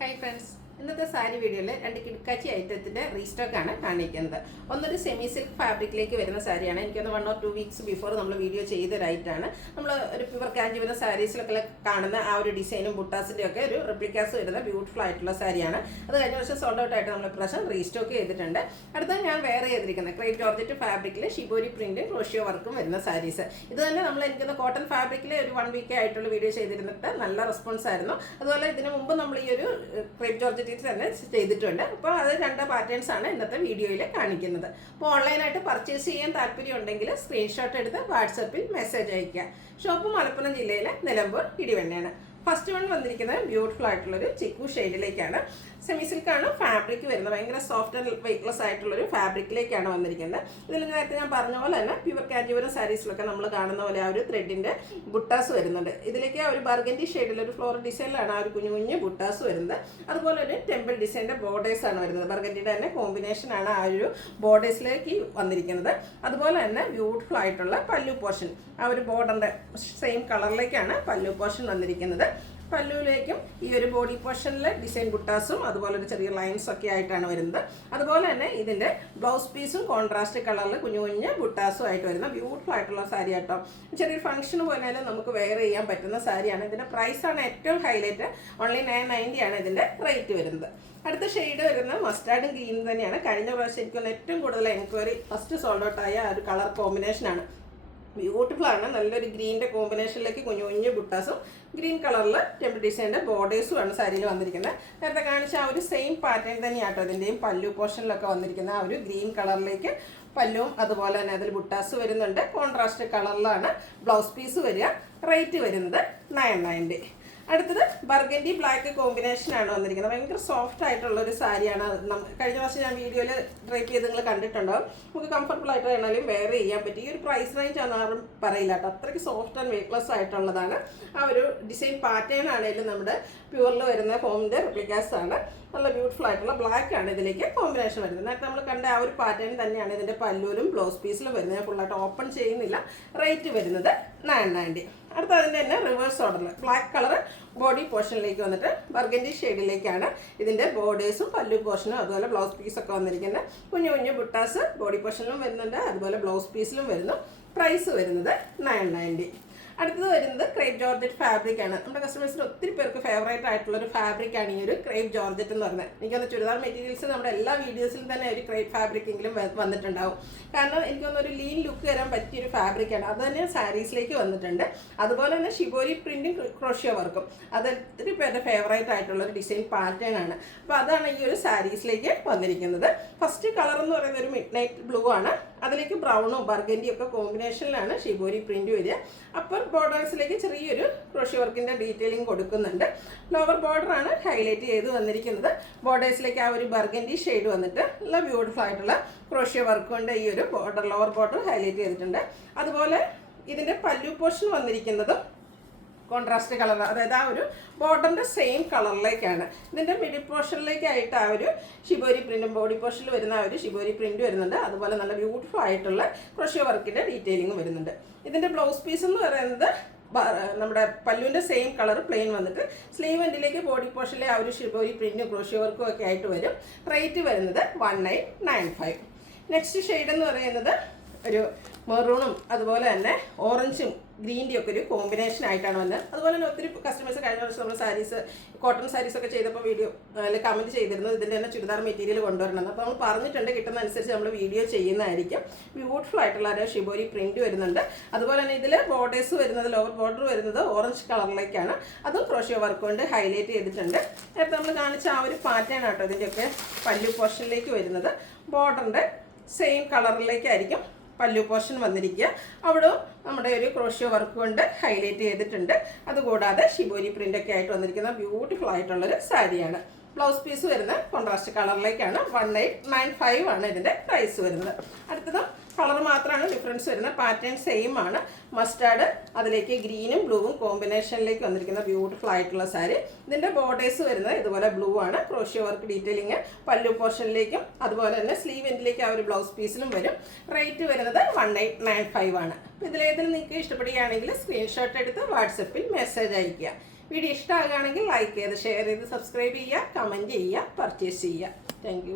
Hi friends. ഇന്നത്തെ സാരി വീഡിയോയിൽ രണ്ട് കിടക്കാച്ചി ഐറ്റത്തിൻ്റെ റീസ്റ്റോക്കാണ് കാണിക്കുന്നത്. ഒന്നൊരു സെമി സിൽക്ക് ഫാബ്രിക്കിലേക്ക് വരുന്ന സാരിയാണ്. എനിക്കൊന്ന് 1 or 2 weeks ബിഫോർ നമ്മൾ വീഡിയോ ചെയ്തൊരായിട്ടാണ്. നമ്മൾ ഒരു പ്യുവർ കാഞ്ചീപുരം സാരീസിലൊക്കെ കാണുന്ന ആ ഒരു ഡിസൈനും ബുട്ടാസിൻ്റെ ഒക്കെ ഒരു റിപ്ലിക്കാസ് വരുന്ന ബ്യൂട്ടിഫുൾ ആയിട്ടുള്ള സാരിയാണ്. അത് കഴിഞ്ഞ വർഷം സോൾഡ് ഔട്ട് ആയിട്ട് നമ്മൾ ഇപ്രാവശ്യം റീസ്റ്റോക്ക് ചെയ്തിട്ടുണ്ട്. അടുത്ത ഞാൻ വേറെ ചെയ്തിരിക്കുന്നത് ക്രേപ്പ് ജോർജറ്റ് ഫാബ്രിക്കിൽ ഷിബോരി പ്രിന്റും ക്രോഷ്യോ വർക്കും വരുന്ന സാരീസ്. ഇത് തന്നെ നമ്മൾ എനിക്കൊന്ന് കോട്ടൺ ഫാബ്രിക്കിൽ ഒരു 1 week ആയിട്ടുള്ള വീഡിയോ ചെയ്തിരുന്നിട്ട് നല്ല റെസ്പോൺസ് ആയിരുന്നു. അതുപോലെ ഇതിന് മുമ്പ് നമ്മൾ ഈ ഒരു ക്രേപ്പ് ജോർജറ്റ് തന്നെ ചെയ്തിട്ടുണ്ട്. അപ്പോൾ അത് രണ്ട് പാറ്റേൺസ് ആണ് ഇന്നത്തെ വീഡിയോയിൽ കാണിക്കുന്നത്. അപ്പോൾ ഓൺലൈനായിട്ട് പർച്ചേസ് ചെയ്യാൻ താല്പര്യം ഉണ്ടെങ്കിൽ സ്ക്രീൻഷോട്ട് എടുത്ത് വാട്സപ്പിൽ മെസ്സേജ് അയയ്ക്കുക. ഷോപ്പ് മലപ്പുറം ജില്ലയിലെ നിലമ്പൂർ ഇടിവണ്ണയാണ്. ഫസ്റ്റ് വൺ വന്നിരിക്കുന്നത് ബ്യൂട്ടിഫുൾ ആയിട്ടുള്ളൊരു ചിക്കു ഷെയ്ഡിലേക്കാണ്. സെമി സിൽക്കാണ് ഫാബ്രിക് വരുന്നത്. ഭയങ്കര സോഫ്റ്റ് ആൻഡ് വെയ്റ്റ്ലെസ് ആയിട്ടുള്ളൊരു ഫാബ്രിക്കിലേക്കാണ് വന്നിരിക്കുന്നത്. ഇതിൽ നേരത്തെ ഞാൻ പറഞ്ഞ പോലെ തന്നെ പ്യുവർ കാഞ്ചീപുരം സാരീസിലൊക്കെ നമ്മൾ കാണുന്ന പോലെ ആ ഒരു ത്രെഡിൻ്റെ ബുട്ടാസ് വരുന്നുണ്ട്. ഇതിലേക്ക് ആ ഒരു ബർഗൻഡി ഷെയ്ഡിലൊരു ഫ്ലോറൽ ഡിസൈനിലാണ് ആ ഒരു കുഞ്ഞു കുഞ്ഞു ബുട്ടാസ് വരുന്നത്. അതുപോലെ ഒരു ടെമ്പിൾ ഡിസൈൻ്റെ ബോർഡേഴ്സാണ് വരുന്നത്. ബർഗൻഡിയുടെ തന്നെ കോമ്പിനേഷനാണ് ആ ഒരു ബോർഡേഴ്സിലേക്ക് വന്നിരിക്കുന്നത്. അതുപോലെ തന്നെ ബ്യൂട്ടിഫുൾ ആയിട്ടുള്ള പല്ലു പോർഷൻ, ആ ഒരു ബോർഡറിൻ്റെ സെയിം കളറിലേക്കാണ് പല്ലു പോർഷൻ വന്നിരിക്കുന്നത്. പല്ലുവിലേക്കും ഈ ഒരു ബോഡി പോർഷനിൽ ഡിസൈൻ ബുട്ടാസും അതുപോലെ ഒരു ചെറിയ ലൈൻസ് ഒക്കെ ആയിട്ടാണ് വരുന്നത്. അതുപോലെ തന്നെ ഇതിൻ്റെ ബ്ലൗസ് പീസും കോൺട്രാസ്റ്റ് കളറിൽ കുഞ്ഞു കുഞ്ഞ് ബുട്ടാസും ആയിട്ട് വരുന്ന ബ്യൂട്ടിഫുൾ ആയിട്ടുള്ള സാരി ആട്ടോ. ചെറിയൊരു ഫംഗ്ഷന് പോയാലും നമുക്ക് വെയർ ചെയ്യാൻ പറ്റുന്ന സാരിയാണ്. ഇതിൻ്റെ പ്രൈസാണ് ഏറ്റവും ഹൈലൈറ്റ്. ഓൺലി 990 ആണ് ഇതിൻ്റെ റേറ്റ് വരുന്നത്. അടുത്ത ഷെയ്ഡ് വരുന്നത് മസ്റ്റാർഡ് ഗ്രീൻ തന്നെയാണ്. കഴിഞ്ഞ പ്രാവശ്യം എനിക്കൊന്ന് ഏറ്റവും കൂടുതൽ എൻക്വയറി ഫസ്റ്റ് സോൾഡ് ഔട്ട് ആയ ഒരു കളർ കോമ്പിനേഷനാണ്. ബ്യൂട്ടിഫുൾ ആണ്. നല്ലൊരു ഗ്രീനിൻ്റെ കോമ്പിനേഷനിലേക്ക് കുഞ്ഞു കുഞ്ഞു ബുട്ടാസും ഗ്രീൻ കളറിൽ ടെമ്പിൾ ഡിസൈൻ്റെ ബോർഡേഴ്സും ആണ് സാരിയിൽ വന്നിരിക്കുന്നത്. നേരത്തെ കാണിച്ച ആ ഒരു സെയിം പാറ്റേൺ തന്നെയാട്ടോ ഇതിൻ്റെയും പല്ലു പോർഷനിലൊക്കെ വന്നിരിക്കുന്നത്. ആ ഒരു ഗ്രീൻ കളറിലേക്ക് പല്ലുവും അതുപോലെ തന്നെ അതിൽ ബുട്ടാസ് വരുന്നുണ്ട്. കോൺട്രാസ്റ്റ് കളറിലാണ് ബ്ലൗസ് പീസ് വരിക. റേറ്റ് വരുന്നത് 990. അടുത്തത് ബർഗൻഡി ബ്ലാക്ക് കോമ്പിനേഷനാണ് വന്നിരിക്കുന്നത്. ഭയങ്കര സോഫ്റ്റ് ആയിട്ടുള്ള ഒരു സാരിയാണ്. കഴിഞ്ഞ വർഷം ഞാൻ വീഡിയോയിൽ ഡ്രൈപ്പ് ചെയ്ത് നിങ്ങൾ കണ്ടിട്ടുണ്ടാവും. നമുക്ക് കംഫർട്ടബിൾ ആയിട്ട് വേണമെങ്കിലും വെയർ ചെയ്യാൻ പറ്റും. ഈ ഒരു പ്രൈസ് റേഞ്ച് ആണ് ആരും പറയില്ല കേട്ടോ. അത്രയ്ക്ക് സോഫ്റ്റ് ആൻഡ് വെയ്റ്റ്ലെസ് ആയിട്ടുള്ളതാണ്. ആ ഒരു ഡിസൈൻ പാറ്റേൺ ആണെങ്കിലും നമ്മുടെ പ്യുവറിൽ വരുന്ന ഫോമിൻ്റെ റിപ്ലിക്കാസ് ആണ്. നല്ല ബ്യൂട്ടിഫുൾ ആയിട്ടുള്ള ബ്ലാക്ക് ആണ് ഇതിലേക്ക് കോമ്പിനേഷൻ വരുന്നത്. നേരത്തെ നമ്മൾ കണ്ട ആ ഒരു പാറ്റേൺ തന്നെയാണ് ഇതിൻ്റെ പല്ലൂരും ബ്ലൗസ് പീസിലും വരുന്നത്. ഞാൻ ഫുള്ളായിട്ട് ഓപ്പൺ ചെയ്യുന്നില്ല. റേറ്റ് വരുന്നത് 990. അടുത്ത അതിൻ്റെ തന്നെ റിവേഴ്സ് ഓർഡറിൽ ബ്ലാക്ക് കളർ ബോഡി പോർഷനിലേക്ക് വന്നിട്ട് ബർഗൻഡി ഷെയ്ഡിലേക്കാണ് ഇതിൻ്റെ ബോർഡേഴ്സും പല്ലു പോർഷനും അതുപോലെ ബ്ലൗസ് പീസൊക്കെ വന്നിരിക്കുന്നത്. കുഞ്ഞു കുഞ്ഞു ബുട്ടാസ് ബോഡി പോർഷനിലും വരുന്നുണ്ട്, അതുപോലെ ബ്ലൗസ് പീസിലും വരുന്നു. പ്രൈസ് വരുന്നത് 990. അടുത്തത് വരുന്നത് ക്രേപ്പ് ജോർജറ്റ് ഫാബ്രിക് ആണ്. നമ്മുടെ കസ്റ്റമേഴ്സിന് ഒത്തിരി പേർക്ക് ഫേവറേറ്റ് ആയിട്ടുള്ളൊരു ഫാബ്രിക്കാണ് ഈ ഒരു ക്രേപ്പ് ജോർജറ്റ് എന്ന് പറയുന്നത്. എനിക്കൊന്ന് ചുരിദാർ മെറ്റീരിയൽസ് നമ്മുടെ എല്ലാ വീഡിയോസിലും തന്നെ ഒരു ക്രേപ്പ് ഫാബ്രിക്കെങ്കിലും വന്നിട്ടുണ്ടാവും. കാരണം എനിക്കൊന്നൊരു ലീൻ ലുക്ക് തരാൻ പറ്റിയൊരു ഫാബ്രിക്കാണ്. അത് തന്നെ സാരീസിലേക്ക് വന്നിട്ടുണ്ട്. അതുപോലെ തന്നെ ഷിബോരി പ്രിന്റും ക്രോഷ്യോ വർക്കും അത് ഒത്തിരി പേരുടെ ഫേവറേറ്റ് ആയിട്ടുള്ളൊരു ഡിസൈൻ പാറ്റേൺ ആണ്. അപ്പോൾ അതാണ് ഈ ഒരു സാരീസിലേക്ക് വന്നിരിക്കുന്നത്. ഫസ്റ്റ് കളർ എന്ന് പറയുന്നത് ഒരു മിഡ് നൈറ്റ് ബ്ലൂ ആണ്. അതിലേക്ക് ബ്രൗണും ബർഗൻഡിയും ഒക്കെ കോമ്പിനേഷനിലാണ് ഷിബോരി പ്രിന്റ് വരിക. അപ്പോൾ ബോർഡേഴ്സിലേക്ക് ചെറിയൊരു ക്രോഷ്യോ വർക്കിൻ്റെ ഡീറ്റെയിലിംഗ് കൊടുക്കുന്നുണ്ട്. ലോവർ ബോർഡറാണ് ഹൈലൈറ്റ് ചെയ്ത് വന്നിരിക്കുന്നത്. ബോർഡേഴ്സിലേക്ക് ആ ഒരു ബർഗൻഡി ഷെയ്ഡ് വന്നിട്ട് നല്ല ബ്യൂട്ടിഫുൾ ആയിട്ടുള്ള ക്രോഷ്യോ വർക്ക് കൊണ്ട് ഈ ഒരു ബോർഡർ ലോവർ ബോർഡർ ഹൈലൈറ്റ് ചെയ്തിട്ടുണ്ട്. അതുപോലെ ഇതിൻ്റെ പല്ലു പോർഷൻ വന്നിരിക്കുന്നതും കോൺട്രാസ്റ്റ് കളർ, അതായത് ആ ഒരു ബോർഡറിൻ്റെ സെയിം കളറിലേക്കാണ്. ഇതിൻ്റെ മിഡിൽ പോർഷനിലേക്കായിട്ട് ആ ഒരു ഷിബോരി പ്രിൻറ്റും ബോഡി പോർഷനിൽ വരുന്ന ആ ഒരു ഷിബോരി പ്രിൻറ്റ് വരുന്നുണ്ട്. അതുപോലെ നല്ല ബ്യൂട്ടിഫുൾ ആയിട്ടുള്ള ക്രോഷ്യോ വർക്കിൻ്റെ ഡീറ്റെയിലിംഗ് വരുന്നുണ്ട്. ഇതിൻ്റെ ബ്ലൗസ് പീസ് എന്ന് പറയുന്നത് നമ്മുടെ പല്ലുവിൻ്റെ സെയിം കളർ പ്ലെയിൻ വന്നിട്ട് സ്ലീവ് എൻഡിലേക്ക് ബോഡി പോർഷനിലെ ആ ഒരു ഷിബോരി പ്രിൻറ്റും ക്രോഷ്യോ വർക്കും ഒക്കെ ആയിട്ട് വരും. റേറ്റ് വരുന്നത് 1995. നെക്സ്റ്റ് ഷെയ്ഡ് എന്ന് പറയുന്നത് ഒരു മെറൂണും അതുപോലെ തന്നെ ഓറഞ്ചും ഗ്രീൻ്റെയും ഒക്കെ ഒരു കോമ്പിനേഷൻ ആയിട്ടാണ് വന്നത്. അതുപോലെ തന്നെ ഒത്തിരി കസ്റ്റമേഴ്സ് കഴിഞ്ഞ വർഷം നമ്മൾ സാരീസ് കോട്ടൺ സാരീസൊക്കെ ചെയ്തപ്പോൾ വീഡിയോ അതിൽ കമൻറ്റ് ചെയ്തിരുന്നത് ഇതിൻ്റെ തന്നെ ചുരിദാർ മെറ്റീരിയൽ കൊണ്ടുവരണം. അപ്പോൾ നമ്മൾ പറഞ്ഞിട്ടുണ്ട്, കിട്ടുന്ന അനുസരിച്ച് നമ്മൾ വീഡിയോ ചെയ്യുന്നതായിരിക്കും. ബ്യൂട്ടിഫുൾ ആയിട്ടുള്ള ഒരു ഷിബോരി പ്രിൻറ്റ് വരുന്നുണ്ട്. അതുപോലെ തന്നെ ഇതിൽ ബോർഡേഴ്സ് വരുന്നത് ലോവർ ബോർഡർ വരുന്നത് ഓറഞ്ച് കളറിലേക്കാണ്. അതും ക്രോഷ്യോ വർക്ക് കൊണ്ട് ഹൈലൈറ്റ് ചെയ്തിട്ടുണ്ട്. നേരത്തെ നമ്മൾ കാണിച്ച ആ ഒരു പാറ്റേൺ ആട്ടോ ഇതിൻ്റെയൊക്കെ പല്ലു പോർഷനിലേക്ക് വരുന്നത്. ബോർഡറിൻ്റെ സെയിം കളറിലേക്കായിരിക്കും പല്ലു പോർഷൻ വന്നിരിക്കുക. അവിടെ നമ്മുടെ ഒരു ക്രോഷ്യോ വർക്ക് കൊണ്ട് ഹൈലൈറ്റ് ചെയ്തിട്ടുണ്ട്. അതുകൂടാതെ ഷിബോരി പ്രിൻ്റൊക്കെ ആയിട്ട് വന്നിരിക്കുന്ന ബ്യൂട്ടിഫുൾ ആയിട്ടുള്ളൊരു സാരിയാണ്. ബ്ലൗസ് പീസ് വരുന്ന കോൺട്രാസ്റ്റ് കളറിലേക്കാണ്. 1895 ആണ് ഇതിൻ്റെ പ്രൈസ് വരുന്നത്. അടുത്തത് കളർ മാത്രമാണ് ഡിഫറൻസ് വരുന്നത്. പാറ്റേൺ സെയിം ആണ്. മസ്റ്റാർഡ് അതിലേക്ക് ഗ്രീനും ബ്ലൂവും കോമ്പിനേഷനിലേക്ക് വന്നിരിക്കുന്ന ബ്യൂട്ടിഫുൾ ആയിട്ടുള്ള സാരി. ഇതിൻ്റെ ബോർഡേഴ്സ് വരുന്നത് ഇതുപോലെ ബ്ലൂ ആണ്. ക്രോഷ്യോ വർക്ക് ഡീറ്റെയിലിങ് പല്ലു പോർഷനിലേക്കും അതുപോലെ തന്നെ സ്ലീവ് എൻഡിലേക്ക് ആ ഒരു ബ്ലൗസ് പീസിലും വരും. റേറ്റ് വരുന്നത് 1895 ആണ്. അപ്പോൾ ഇതിലേതിൽ നിങ്ങൾക്ക് ഇഷ്ടപ്പെടുകയാണെങ്കിൽ സ്ക്രീൻഷോട്ട് എടുത്ത് വാട്സപ്പിൽ മെസ്സേജ് അയയ്ക്കുക. വീഡിയോ ഇഷ്ടമാകുകയാണെങ്കിൽ ലൈക്ക് ചെയ്ത് ഷെയർ ചെയ്ത് സബ്സ്ക്രൈബ് ചെയ്യുക, കമൻറ്റ് ചെയ്യുക, പർച്ചേസ് ചെയ്യുക. താങ്ക്